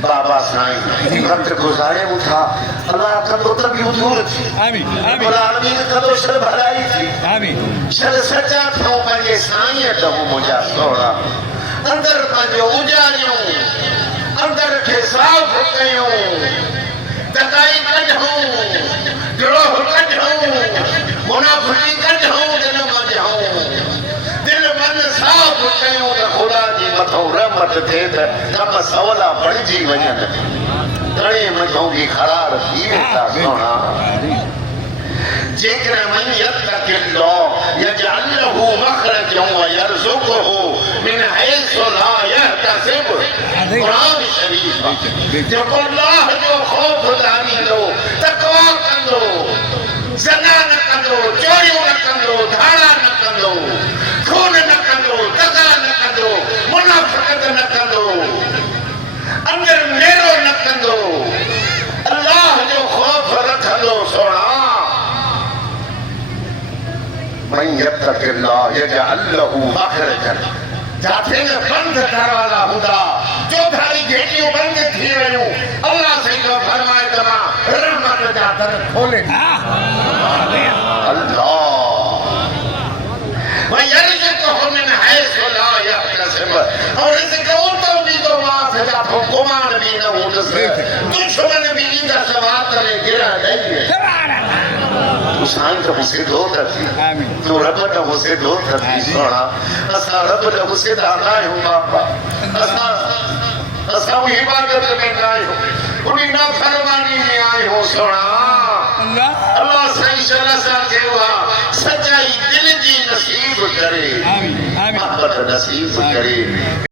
بابا سائیں وقت گزارے اٹھا اللہ کا تو تبھی حضور تھی رب العالمین کا تو شر بھلائی تھی شر سچا تھا پنجے سائیں دہو مجھا سوڑا اندر پنجو اجاریوں اندر کے صاف کیوں دکائی کڈھوں گروہ کڈھوں منافقی کڈھوں دل مجھوں دل من صاف کیوں خدا جی متھوں رحمت تھے کم سولا بڑھ جی وجن گھڑے مجھوں کی خرار تھی ویتا سونا جکر من یتق اللہ یجعل له مخرجا ویرزقه من حیث لا یحتسب قرآن شریف جو اللہ جو خوف داری لو تقوی کندو زنا نہ کندو چوریوں نہ کندو دھاڑا نہ کندو خون نہ کندو دغا نہ کندو منافقت نہ کندو اندر میرو نہ کندو اللہ جو خوف رکھندو سونا من یتق اللہ یجعل له مخرجا جاتے نے بند دروازہ خدا جو دھاری گھیٹیوں بند تھی رہیوں اللہ سے جو فرمائے تما رحمت جا در کھولے اللہ وَيَرْزُقْهُ مِنْ حَيْثُ لَا يَحْتَسِبُ اور رزق اُلٹا بھی تو وہاں سے جا تو گمان بھی نہ ہو جسے دشمن بھی اندہ سوات لے گرا نہیں تو سائن کا مجھے دھوتا تھی تو رب کا مجھے دھوتا تھی سونا اسا رب کا مجھے دانا ہوں باپا اسا وہ عبادت میں آئے ہوں انہیں نافرمانی میں آئے ہوں سونا اللہ صحیح شرح سا کہوا سچائی دل جی نصیب کرے محبت نصیب کرے